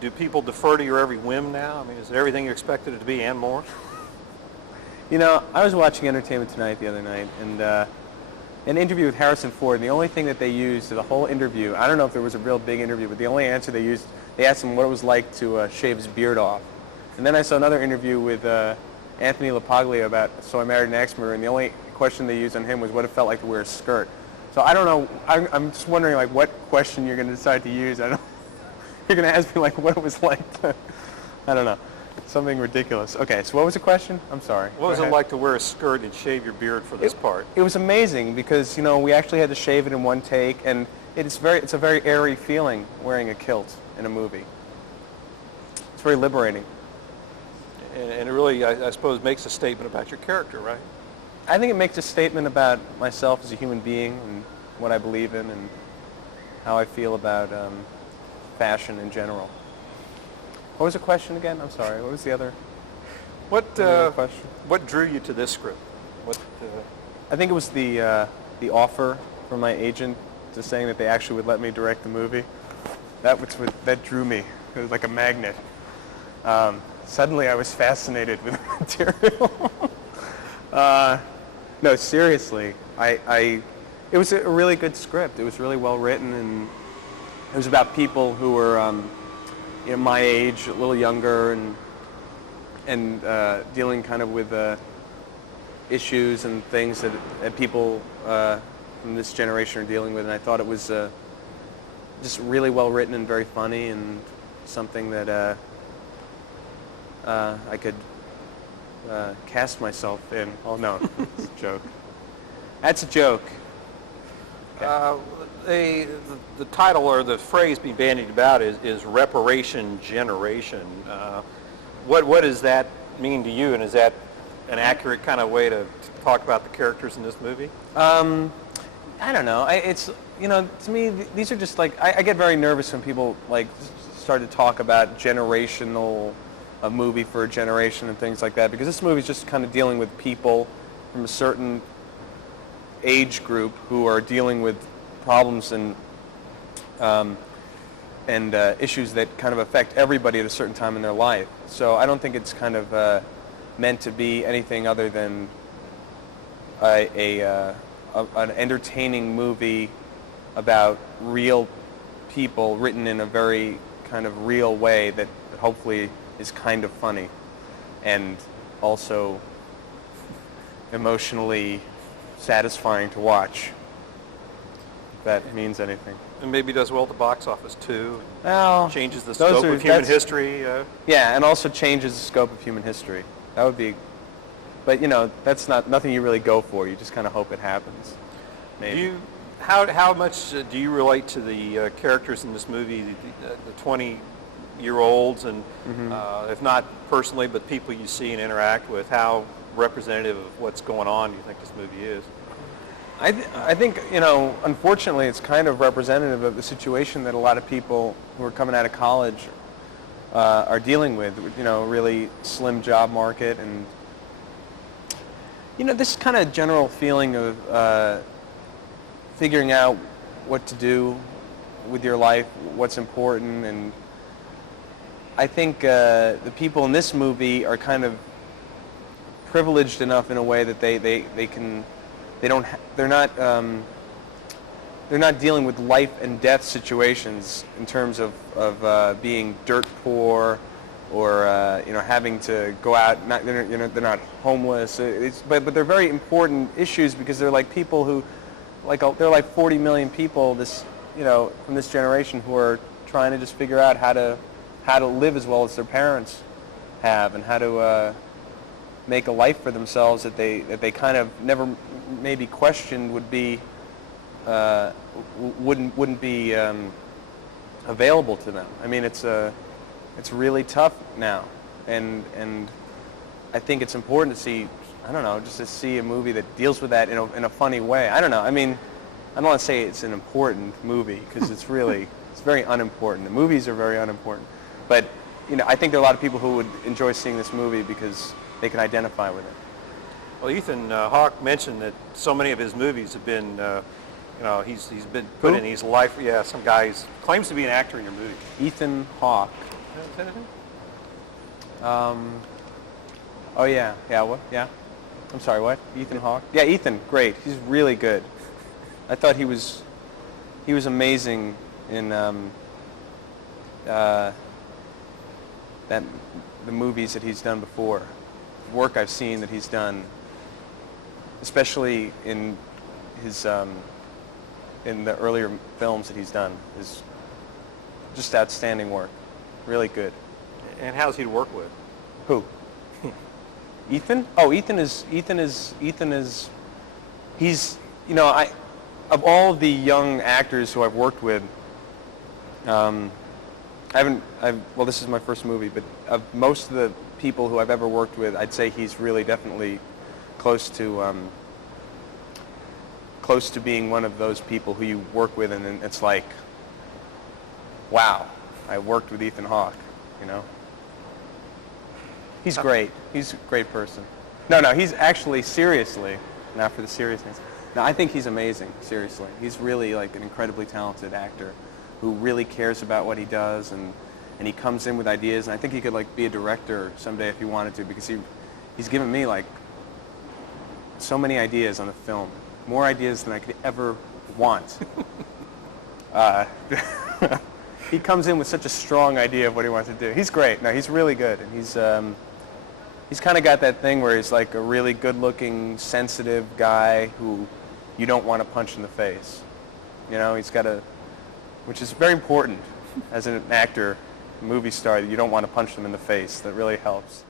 do people defer to your every whim now? I mean, is it everything you expected it to be and more? You know, I was watching Entertainment Tonight the other night, and an interview with Harrison Ford, and the only thing that they used to the whole interview, I don't know if there was a real big interview, but the only answer they used, they asked him what it was like to shave his beard off. And then I saw another interview with Anthony LaPaglia about So I Married an Ex-Murderer, and the only question they used on him was what it felt like to wear a skirt. So I don't know, I'm just wondering like what question you're going to decide to use. You're going to ask me like what it was like to, I don't know, something ridiculous. Okay, so what was the question? I'm sorry. What was it like to wear a skirt and shave your beard for this part? It was amazing because, you know, we actually had to shave it in one take, and it's a very airy feeling wearing a kilt in a movie. It's very liberating. And it really, I suppose, makes a statement about your character, right? I think it makes a statement about myself as a human being and what I believe in and how I feel about fashion in general. What was the question again? I'm sorry. What was the other question? What drew you to this script? I think it was the offer from my agent to saying that they actually would let me direct the movie. That drew me. It was like a magnet. Suddenly I was fascinated with the material. No, seriously. It was a really good script. It was really well written, and it was about people who were you know, my age, a little younger, and dealing kind of with issues and things that people from this generation are dealing with. And I thought it was just really well written and very funny, and something that I could cast myself in. Oh no, it's a joke. That's a joke. Okay. The title or the phrase being bandied about is Reparation Generation. What does that mean to you, and is that an accurate kind of way to talk about the characters in this movie? I don't know. It's, you know, to me, these are just like, I get very nervous when people like start to talk about generational, a movie for a generation and things like that, because this movie is just kind of dealing with people from a certain age group who are dealing with problems and issues that kind of affect everybody at a certain time in their life. So I don't think it's kind of meant to be anything other than an entertaining movie about real people written in a very kind of real way that hopefully is kind of funny and also emotionally satisfying to watch, if that means anything. And maybe does well at the box office too. Well, changes the scope of human history. Yeah, and also changes the scope of human history. That would be, but you know, that's nothing you really go for. You just kind of hope it happens. Maybe. How much do you relate to the characters in this movie, the 20-year-olds, and if not personally, but people you see and interact with? How representative of what's going on do you think this movie is? I think, you know, unfortunately, it's kind of representative of the situation that a lot of people who are coming out of college are dealing with. You know, really slim job market, and you know, this kind of general feeling of figuring out what to do with your life, what's important, and I think the people in this movie are kind of privileged enough in a way that they're not dealing with life and death situations in terms of being dirt poor or you know, having to go out. They're not homeless. But they're very important issues because they're like people who, they're like 40 million people from this generation who are trying to just figure out how to live as well as their parents have, and how to make a life for themselves that they kind of never maybe questioned wouldn't be available to them. I mean, it's really tough now, and I think it's important to see, I don't know, just to see a movie that deals with that in a funny way. I don't know. I mean, I don't want to say it's an important movie because it's very unimportant. The movies are very unimportant, but you know, I think there are a lot of people who would enjoy seeing this movie because they can identify with it. Well, Ethan Hawke mentioned that so many of his movies have been You know, he's been put Who? in his life. Yeah, some guy claims to be an actor in your movie. Ethan Hawke. Is that him? Oh yeah, yeah, what? Yeah. I'm sorry, what? Ethan Hawke? Yeah, Ethan, great. He's really good. I thought he was amazing in the movies that he's done before. The work I've seen that he's done, especially in his in the earlier films that he's done, is just outstanding work. Really good. And how's he to work with? Who? Ethan? Oh, Ethan is, he's, you know, of all the young actors who I've worked with, well, this is my first movie, but of most of the people who I've ever worked with, I'd say he's really definitely close to being one of those people who you work with and then it's like, wow, I worked with Ethan Hawke, you know? He's great. He's a great person. No, he's actually, seriously, not for the seriousness. No, I think he's amazing, seriously. He's really like an incredibly talented actor who really cares about what he does and he comes in with ideas and I think he could like be a director someday if he wanted to because he's given me like so many ideas on a film. More ideas than I could ever want. He comes in with such a strong idea of what he wants to do. He's great. No, he's really good, and he's kind of got that thing where he's like a really good-looking, sensitive guy who you don't want to punch in the face. You know, he's got which is very important as an actor, movie star, that you don't want to punch them in the face. That really helps.